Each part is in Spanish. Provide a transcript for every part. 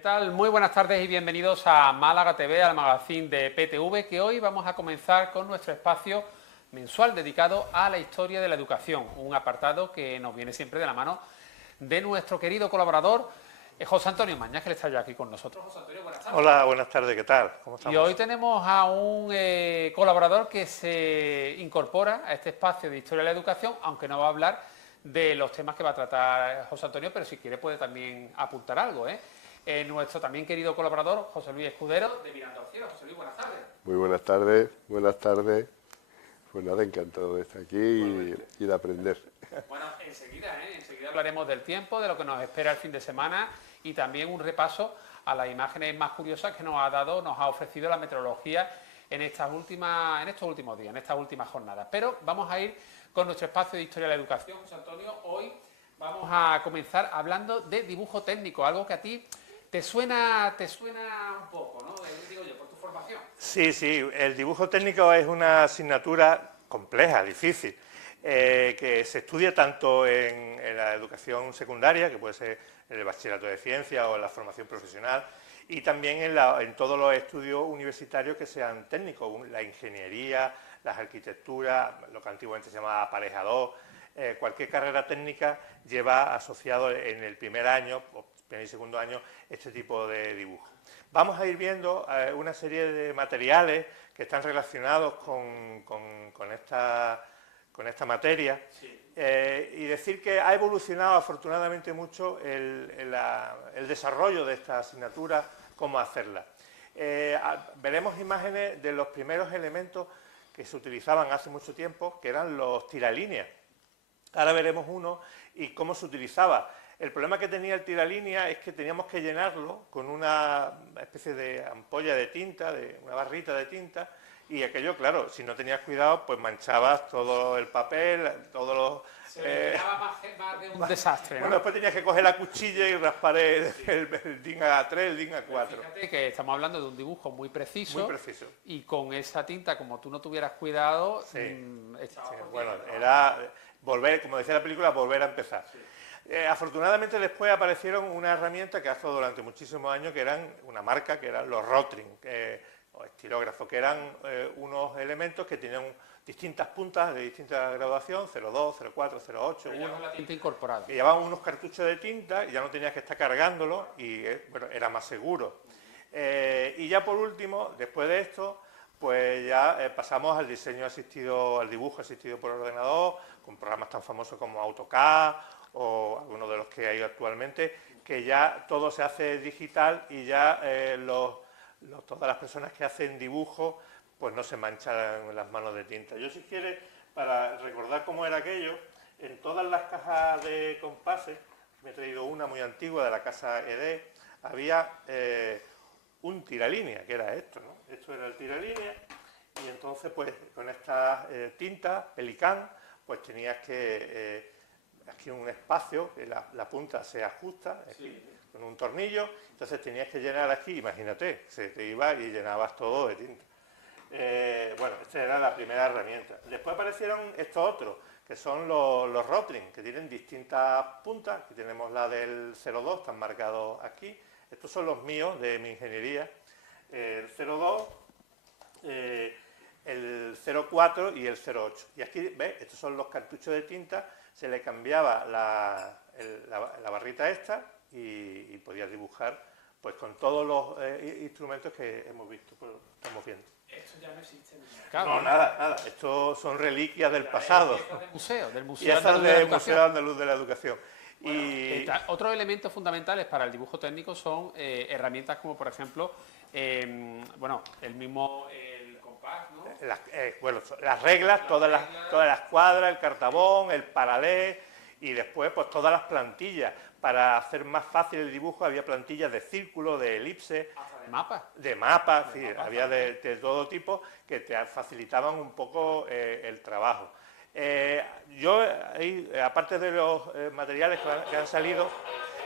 ¿Qué tal? Muy buenas tardes y bienvenidos a Málaga TV, al magazine de PTV, que hoy vamos a comenzar con nuestro espacio mensual dedicado a la historia de la educación, un apartado que nos viene siempre de la mano de nuestro querido colaborador José Antonio Mañas, que está ya aquí con nosotros. José Antonio, buenas tardes. Hola, buenas tardes, ¿qué tal? ¿Cómo estamos? Y hoy tenemos a un colaborador que se incorpora a este espacio de historia de la educación, aunque no va a hablar de los temas que va a tratar José Antonio, pero si quiere puede también apuntar algo, nuestro también querido colaborador, José Luis Escudero, de Mirando al Cielo. José Luis, buenas tardes. Muy buenas tardes, buenas tardes. Pues nada, encantado de estar aquí y de aprender. Bueno, enseguida hablaremos del tiempo, de lo que nos espera el fin de semana y también un repaso a las imágenes más curiosas que nos ha ofrecido la meteorología en estos últimos días, en estas últimas jornadas. Pero vamos a ir con nuestro espacio de historia de la educación, José Antonio. Hoy vamos a comenzar hablando de dibujo técnico, algo que a ti te suena un poco, ¿no? Digo yo, por tu formación. Sí, el dibujo técnico es una asignatura compleja, difícil, que se estudia tanto en la educación secundaria, que puede ser en el bachillerato de ciencias o en la formación profesional, y también en todos los estudios universitarios que sean técnicos, la ingeniería, las arquitecturas, lo que antiguamente se llamaba aparejador. Cualquier carrera técnica lleva asociado en el primer año, o primer y segundo año, este tipo de dibujo. Vamos a ir viendo una serie de materiales que están relacionados con esta materia, sí. Y decir que ha evolucionado afortunadamente mucho el desarrollo de esta asignatura, cómo hacerla. Veremos imágenes de los primeros elementos que se utilizaban hace mucho tiempo, que eran los tiralíneas. Ahora veremos uno y cómo se utilizaba. El problema que tenía el tiralínea es que teníamos que llenarlo con una especie de ampolla de tinta, una barrita de tinta, y aquello, claro, si no tenías cuidado, pues manchabas todo el papel, todos los... Se más de un desastre, ¿no? Bueno, después tenías que coger la cuchilla y raspar el DIN A3, el DIN A4. Fíjate que estamos hablando de un dibujo muy preciso. Muy preciso. Y con esa tinta, como tú no tuvieras cuidado... Sí, bueno, era volver, como decía la película, volver a empezar. Sí. Afortunadamente después aparecieron una herramienta que ha estado durante muchísimos años, que eran una marca, que eran los Rotring, o estilógrafos, que eran unos elementos que tenían distintas puntas de distinta graduación, 0,2, 0,4, 0,8, 1. La tinta incorporada. Que llevaban unos cartuchos de tinta y ya no tenías que estar cargándolo y bueno, era más seguro. Y ya por último, después de esto, pues ya pasamos al diseño asistido, al dibujo asistido por ordenador, con programas tan famosos como AutoCAD o algunos de los que hay actualmente, que ya todo se hace digital y ya todas las personas que hacen dibujo pues no se manchan las manos de tinta. Yo, si quieres, para recordar cómo era aquello, en todas las cajas de compases, me he traído una muy antigua de la casa ED, había un tiralínea, que era esto, ¿no? Esto era el tiralínea, y entonces pues con esta tinta Pelican pues tenías que aquí un espacio que la punta se ajusta aquí, sí, con un tornillo, entonces tenías que llenar aquí, imagínate, se te iba y llenabas todo de tinta. Bueno, esta era la primera herramienta. Después aparecieron estos otros, que son los Rotring, que tienen distintas puntas. Aquí tenemos la del 02, están marcados aquí. Estos son los míos de mi ingeniería. El 02, el 04 y el 08. Y aquí, ¿ves? Estos son los cartuchos de tinta. Se le cambiaba la barrita esta y podías dibujar pues con todos los instrumentos que hemos visto, pues, estamos viendo. Esto ya no existe. No, nada. Estos son reliquias del pasado. Del Museo Y esas del Museo Andaluz de la Educación. Bueno, y otros elementos fundamentales para el dibujo técnico son herramientas como, por ejemplo, el mismo compás, ¿no? Las reglas, todas las cuadras, el cartabón, el paralés, y después pues todas las plantillas. Para hacer más fácil el dibujo había plantillas de círculo, de elipse, de mapas, sí, había de todo tipo que te facilitaban un poco el trabajo. Aparte de los materiales que han salido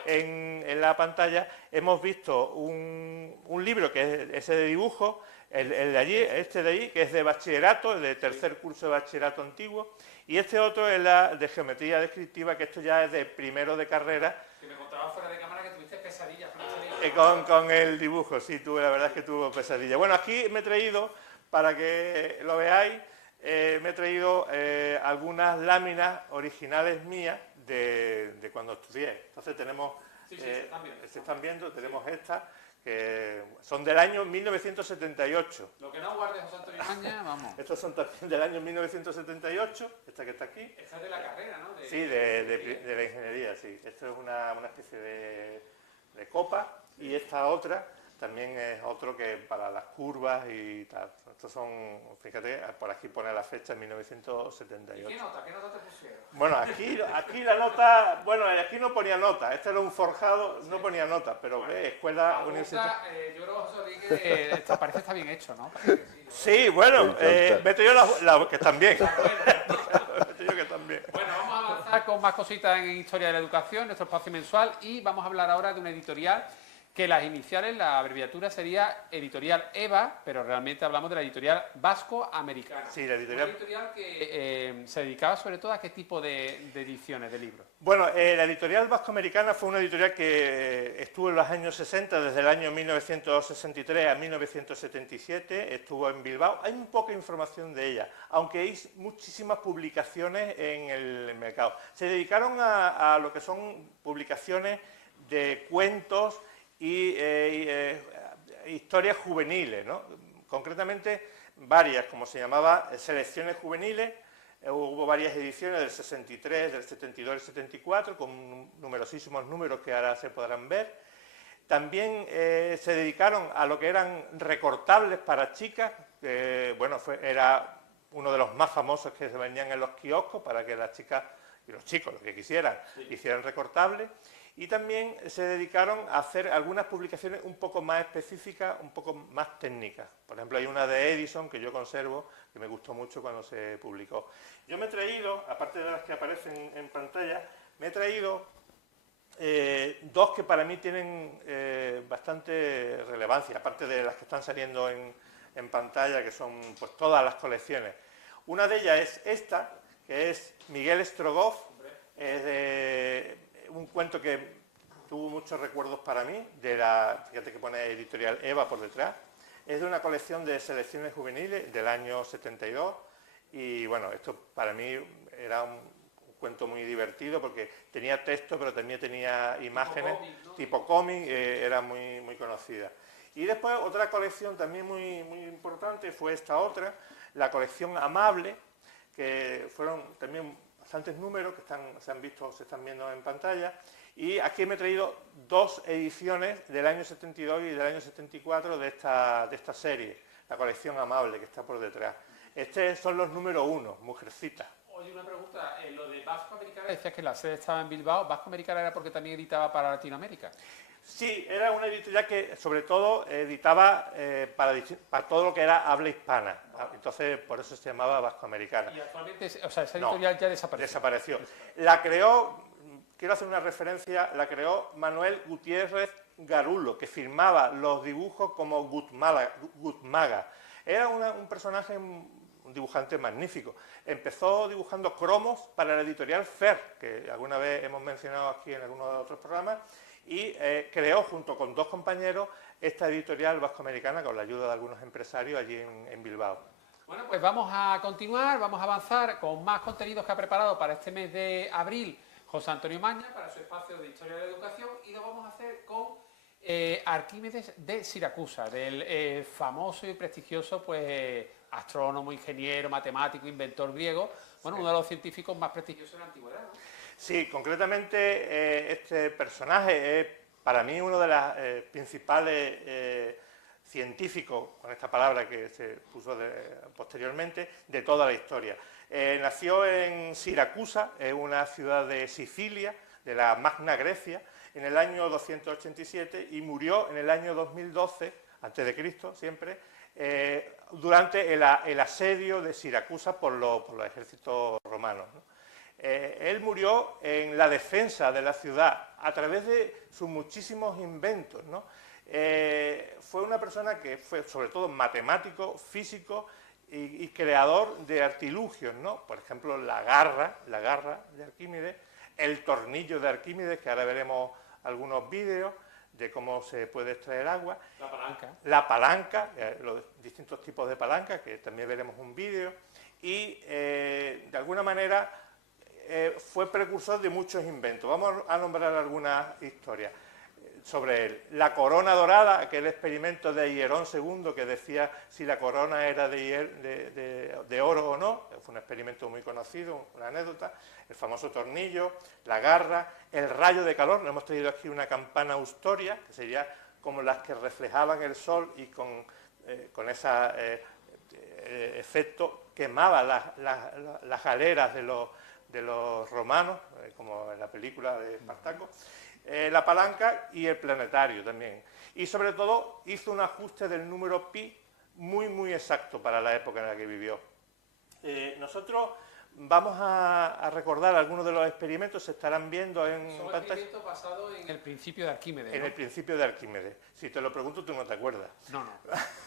en la pantalla, hemos visto un libro que es ese de dibujo, el de allí, este de allí, que es de bachillerato, el de tercer curso de bachillerato antiguo, y este otro es la de geometría descriptiva, que esto ya es de primero de carrera, Que me contabas fuera de cámara que tuviste pesadillas con este libro. Con el dibujo, sí, la verdad es que tuve pesadilla. Bueno, aquí me he traído, para que lo veáis, me he traído algunas láminas originales mías de cuando estudié. Entonces tenemos, Sí, se están viendo, tenemos estas, que son del año 1978. Lo que no guarde José Antonio Maña, vamos. Estos son también del año 1978, esta que está aquí. Esta es de la carrera, ¿no? Sí, de la ingeniería, sí. Esto es una especie de copa, y esta otra también es otro que para las curvas y tal. Estos son, fíjate, por aquí pone la fecha, 1978. ¿Y qué nota? ¿Qué nota te pusieron? Bueno, aquí la nota, bueno, aquí no ponía nota, este era un forjado, no ponía nota, pero Bueno, escuela universitaria. Yo creo, José, que parece que está bien hecho, ¿no? Sí, bueno, Me encanta. meto yo la que están bien. Meto yo que están bien. Bueno, vamos a avanzar con más cositas en Historia de la Educación, nuestro espacio mensual, y vamos a hablar ahora de una editorial que las iniciales, la abreviatura sería Editorial EVA, pero realmente hablamos de la editorial vasco-americana. Sí, la editorial. Una editorial que se dedicaba sobre todo a qué tipo de ediciones de libros. Bueno, la editorial vasco-americana fue una editorial que estuvo en los años 60, desde el año 1963 a 1977, estuvo en Bilbao. Hay muy poca información de ella, aunque hay muchísimas publicaciones en el mercado. Se dedicaron a lo que son publicaciones de cuentos y historias juveniles, ¿no? Concretamente varias, como se llamaba, selecciones juveniles. Hubo varias ediciones del 63, del 72, del 74, con numerosísimos números que ahora se podrán ver. También se dedicaron a lo que eran recortables para chicas, que bueno, era uno de los más famosos que se vendían en los kioscos para que las chicas y los chicos, los que quisieran, hicieran recortables. Y también se dedicaron a hacer algunas publicaciones un poco más específicas, un poco más técnicas. Por ejemplo, hay una de Edison que yo conservo, que me gustó mucho cuando se publicó. Yo me he traído, aparte de las que aparecen en pantalla, me he traído dos que para mí tienen bastante relevancia, aparte de las que están saliendo en pantalla, que son pues todas las colecciones. Una de ellas es esta, que es Miguel Strogoff, es de un cuento que tuvo muchos recuerdos para mí, fíjate que pone editorial EVA por detrás, es de una colección de selecciones juveniles del año 72, y bueno, esto para mí era un cuento muy divertido porque tenía texto, pero también tenía imágenes, tipo cómic, era muy, muy conocida. Y después otra colección también muy, muy importante fue esta otra, la colección Amable, que fueron también bastantes números que se están viendo en pantalla, y aquí me he traído dos ediciones del año 72 y del año 74 de esta serie, la colección Amable, que está por detrás. Estos son los número 1, Mujercita. Oye, una pregunta, lo de Vasco Americana, decías que la sede estaba en Bilbao, ¿Vasco Americana era porque también editaba para Latinoamérica? Sí, era una editorial que sobre todo editaba para todo lo que era habla hispana, entonces por eso se llamaba Vasco Americana. Y actualmente, o sea, esa editorial ya desapareció. Desapareció. La creó, quiero hacer una referencia, la creó Manuel Gutiérrez Garulo, que firmaba los dibujos como Gutmaga. Era un personaje, un dibujante magnífico. Empezó dibujando cromos para la editorial Fer, que alguna vez hemos mencionado aquí en algunos de otros programas, y creó junto con dos compañeros esta editorial vascoamericana con la ayuda de algunos empresarios allí en Bilbao. Bueno, pues vamos a continuar, vamos a avanzar con más contenidos que ha preparado para este mes de abril José Antonio Maña, para su espacio de Historia de la Educación, y lo vamos a hacer con Arquímedes de Siracusa, del famoso y prestigioso pues astrónomo, ingeniero, matemático, inventor griego, bueno, sí, uno de los científicos más prestigiosos de la antigüedad, ¿no? Sí, concretamente este personaje es para mí uno de los principales científicos, con esta palabra que se puso posteriormente, de toda la historia. Nació en Siracusa, una ciudad de Sicilia, de la Magna Grecia, en el año 287 y murió en el año 2012, antes de Cristo siempre, durante el asedio de Siracusa por los ejércitos romanos, ¿no? Él murió en la defensa de la ciudad a través de sus muchísimos inventos, ¿no? Fue una persona que fue sobre todo matemático, físico y creador de artilugios, ¿no? Por ejemplo, la garra de Arquímedes el tornillo de Arquímedes, que ahora veremos algunos vídeos de cómo se puede extraer agua. La palanca, los distintos tipos de palanca, que también veremos un vídeo. Y de alguna manera fue precursor de muchos inventos. Vamos a nombrar algunas historias sobre él. La corona dorada, aquel experimento de Hierón II que decía si la corona era de oro o no, fue un experimento muy conocido, una anécdota. El famoso tornillo, la garra, el rayo de calor. Nos hemos traído aquí una campana Austoria, que sería como las que reflejaban el sol y con ese efecto quemaba las galeras de los romanos, como en la película de Espartaco. La palanca y el planetario también. Y sobre todo hizo un ajuste del número pi muy exacto para la época en la que vivió. Nosotros vamos a recordar algunos de los experimentos, se estarán viendo en Son pantalla. experimentos basados en el principio de Arquímedes, ¿no? En el principio de Arquímedes. Si te lo pregunto, tú no te acuerdas. No,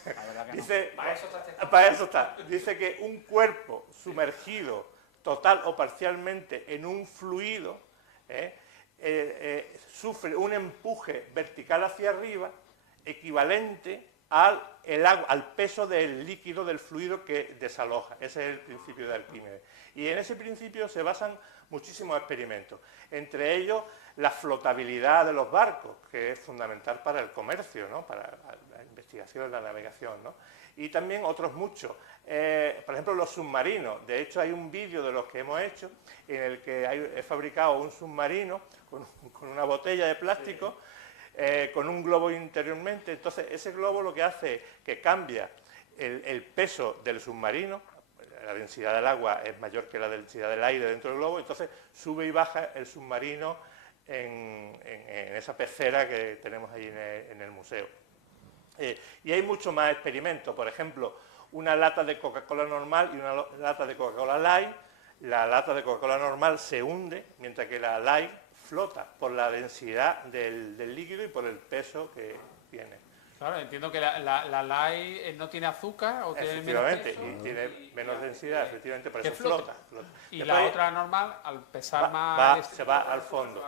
la verdad que Dice, no. para eso está. Dice que un cuerpo sumergido total o parcialmente en un fluido sufre un empuje vertical hacia arriba equivalente al peso del líquido, del fluido que desaloja. Ese es el principio de Arquímedes. Y en ese principio se basan muchísimos experimentos, entre ellos la flotabilidad de los barcos, que es fundamental para el comercio, ¿no? Para la investigación, la navegación, ¿no? Y también otros muchos, por ejemplo los submarinos. De hecho hay un vídeo de los que hemos hecho en el que he fabricado un submarino con una botella de plástico, con un globo interiormente. Entonces ese globo lo que hace es que cambia el peso del submarino, la densidad del agua es mayor que la densidad del aire dentro del globo, entonces sube y baja el submarino en esa pecera que tenemos ahí en el museo. Y hay muchos más experimentos, por ejemplo, una lata de Coca-Cola normal y una lata de Coca-Cola Light. La lata de Coca-Cola normal se hunde, mientras que la Light flota por la densidad del líquido y por el peso que tiene. Claro, entiendo que la Light no tiene azúcar o tiene menos peso, y tiene menos densidad, efectivamente, por eso flota. flota. Y después, la otra normal, al pesar más... se va al fondo.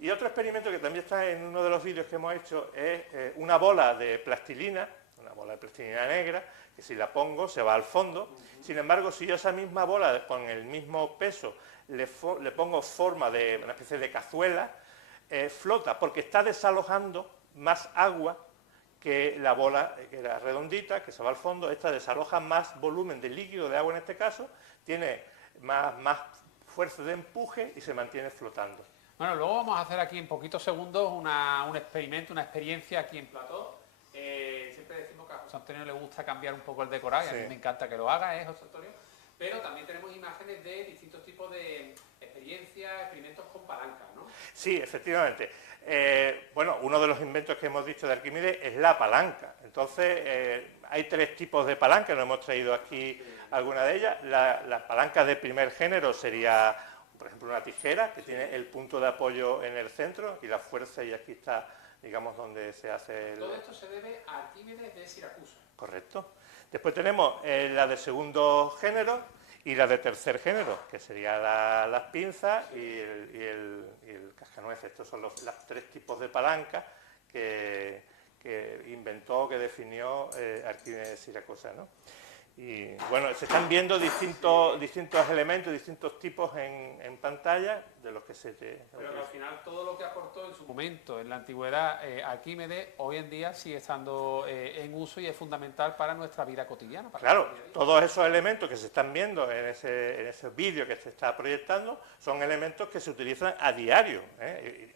Y otro experimento que también está en uno de los vídeos que hemos hecho es una bola de plastilina, una bola de plastilina negra, que si la pongo se va al fondo. Sin embargo, si yo esa misma bola con el mismo peso le pongo forma de una especie de cazuela, flota, porque está desalojando más agua que la bola, que era redondita, que se va al fondo. Esta desaloja más volumen de líquido, de agua en este caso, tiene más fuerza de empuje y se mantiene flotando. Bueno, luego vamos a hacer aquí en poquitos segundos un experimento, una experiencia aquí en plató. Siempre decimos que a José Antonio le gusta cambiar un poco el decorado, y a mí me encanta que lo haga, José Antonio. Pero también tenemos imágenes de distintos tipos de experiencias, experimentos con palancas, ¿no? Sí, efectivamente. Bueno, uno de los inventos que hemos dicho de Arquímedes es la palanca. Entonces, hay tres tipos de palanca, nos hemos traído aquí alguna de ellas. La palanca de primer género sería, por ejemplo, una tijera que tiene el punto de apoyo en el centro y la fuerza, y aquí está, digamos, donde se hace Todo esto se debe a Arquímedes de Siracusa. Correcto. Después tenemos la de segundo género y la de tercer género, que sería las pinzas y el cascanueces. Estos son los tres tipos de palanca que inventó, que definió Arquímedes de Siracusa, ¿no? Y bueno, se están viendo distintos elementos, distintos tipos en pantalla, de los que Pero que al final todo lo que aportó en su momento, en la antigüedad, Arquímedes, hoy en día sigue estando en uso y es fundamental para nuestra vida cotidiana. Claro, todos esos elementos que se están viendo en ese vídeo que se está proyectando son elementos que se utilizan a diario,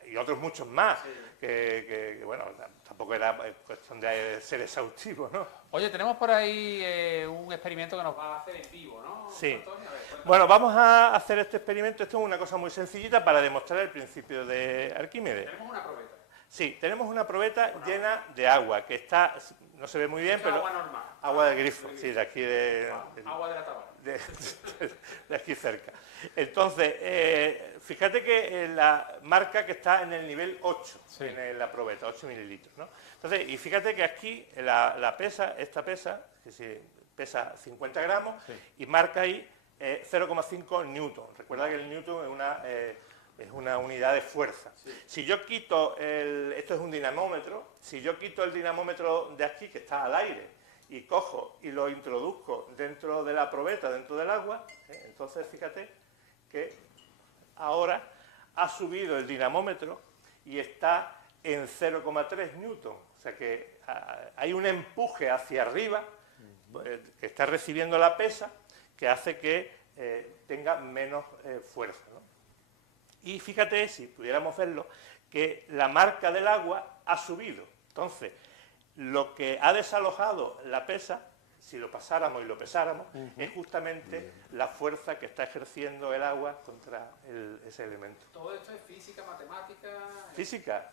y otros muchos más, que bueno, tampoco era cuestión de ser exhaustivo, ¿no? Oye, tenemos por ahí un experimento que nos va a hacer en vivo, ¿no? Sí. Antonio, a ver, bueno, vamos a hacer este experimento. Esto es una cosa muy sencillita para demostrar el principio de Arquímedes. Tenemos una probeta. Sí, tenemos una probeta llena de agua, que está, no se ve muy bien, pero... Agua normal. Agua de grifo, sí, de aquí Agua de la tabla. de aquí cerca. Entonces, fíjate que la marca que está en el nivel 8, sí, en la probeta, 8 mililitros, ¿no? Entonces, y fíjate que aquí esta pesa, que pesa 50 gramos, sí, y marca ahí 0,5 newton. Recuerda que el newton es es una unidad de fuerza. Si yo quito esto es un dinamómetro, si yo quito el dinamómetro de aquí, que está al aire, y cojo y lo introduzco dentro de la probeta, dentro del agua, entonces fíjate que ahora ha subido el dinamómetro y está en 0,3 newton, o sea que hay un empuje hacia arriba que está recibiendo la pesa que hace que tenga menos fuerza, ¿no? Y fíjate, si pudiéramos verlo, que la marca del agua ha subido. Entonces, lo que ha desalojado la pesa, si lo pasáramos y lo pesáramos, es justamente la fuerza que está ejerciendo el agua contra ese elemento. Todo esto es física, matemática... Física.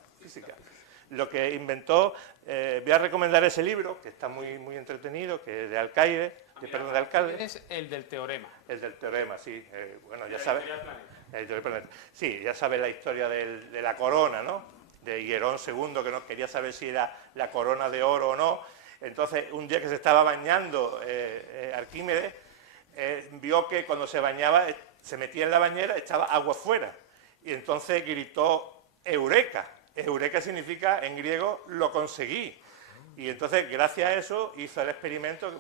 Lo que inventó, voy a recomendar ese libro, que está muy, muy entretenido, que es de Alcaide, de Alcalde. Es el del teorema. El del teorema, sí. Bueno, ya sabes. Sí, ya sabes la historia de la corona, ¿no? De Hierón II, que no quería saber si era la corona de oro o no. Entonces, un día que se estaba bañando Arquímedes, vio que cuando se bañaba, se metía en la bañera, echaba agua fuera. Y entonces gritó, ¡Eureka! Eureka significa, en griego, lo conseguí. Y entonces, gracias a eso, hizo el experimento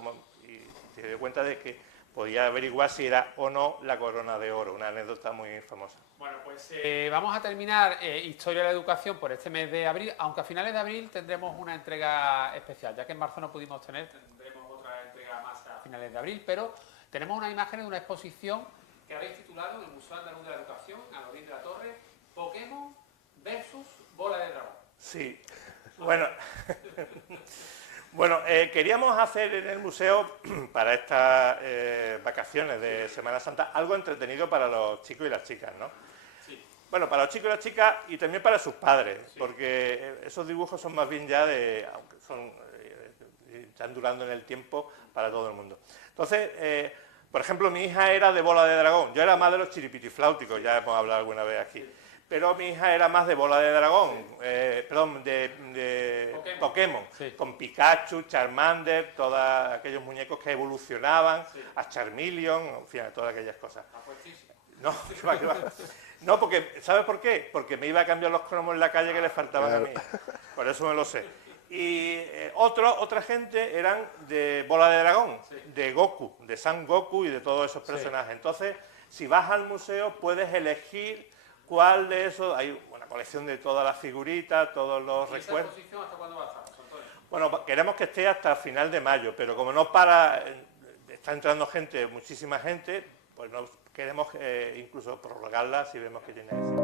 y se dio cuenta de que podía averiguar si era o no la corona de oro, una anécdota muy famosa. Bueno, pues vamos a terminar Historia de la Educación por este mes de abril, aunque a finales de abril tendremos una entrega especial, ya que en marzo no pudimos tener, tendremos otra entrega más a finales de abril, pero tenemos unas imágenes de una exposición que habéis titulado en el Museo Andaluz de la Educación, a los 10 de la Torre, Pokémon versus Bola de Dragón. Sí, bueno... Bueno, queríamos hacer en el museo, para estas vacaciones de Semana Santa, algo entretenido para los chicos y las chicas, ¿no? Sí. Bueno, para los chicos y las chicas y también para sus padres, sí, porque esos dibujos son más bien ya aunque son, están durando en el tiempo para todo el mundo. Entonces, por ejemplo, mi hija era de Bola de Dragón, yo era más de los chiripitifláuticos, ya hemos hablado alguna vez aquí. Pero mi hija era más de Bola de Dragón, perdón, de Pokémon, sí, con Pikachu, Charmander, todos aquellos muñecos que evolucionaban, sí, a Charmeleon, en fin, todas aquellas cosas. No, que va. No, porque, ¿sabes por qué? Porque me iba a cambiar los cromos en la calle que les faltaban a mí, por eso me lo sé. Y otra gente eran de Bola de Dragón, sí, de Goku, de Son Goku y de todos esos personajes. Sí. Entonces, si vas al museo puedes elegir cuál de esos, hay una colección de todas las figuritas, todos los recuerdos. ¿Y esa exposición hasta cuándo va a estar, José Antonio? Bueno, queremos que esté hasta final de mayo, pero como no está entrando gente, muchísima gente, pues no queremos incluso prorrogarla si vemos que tiene éxito.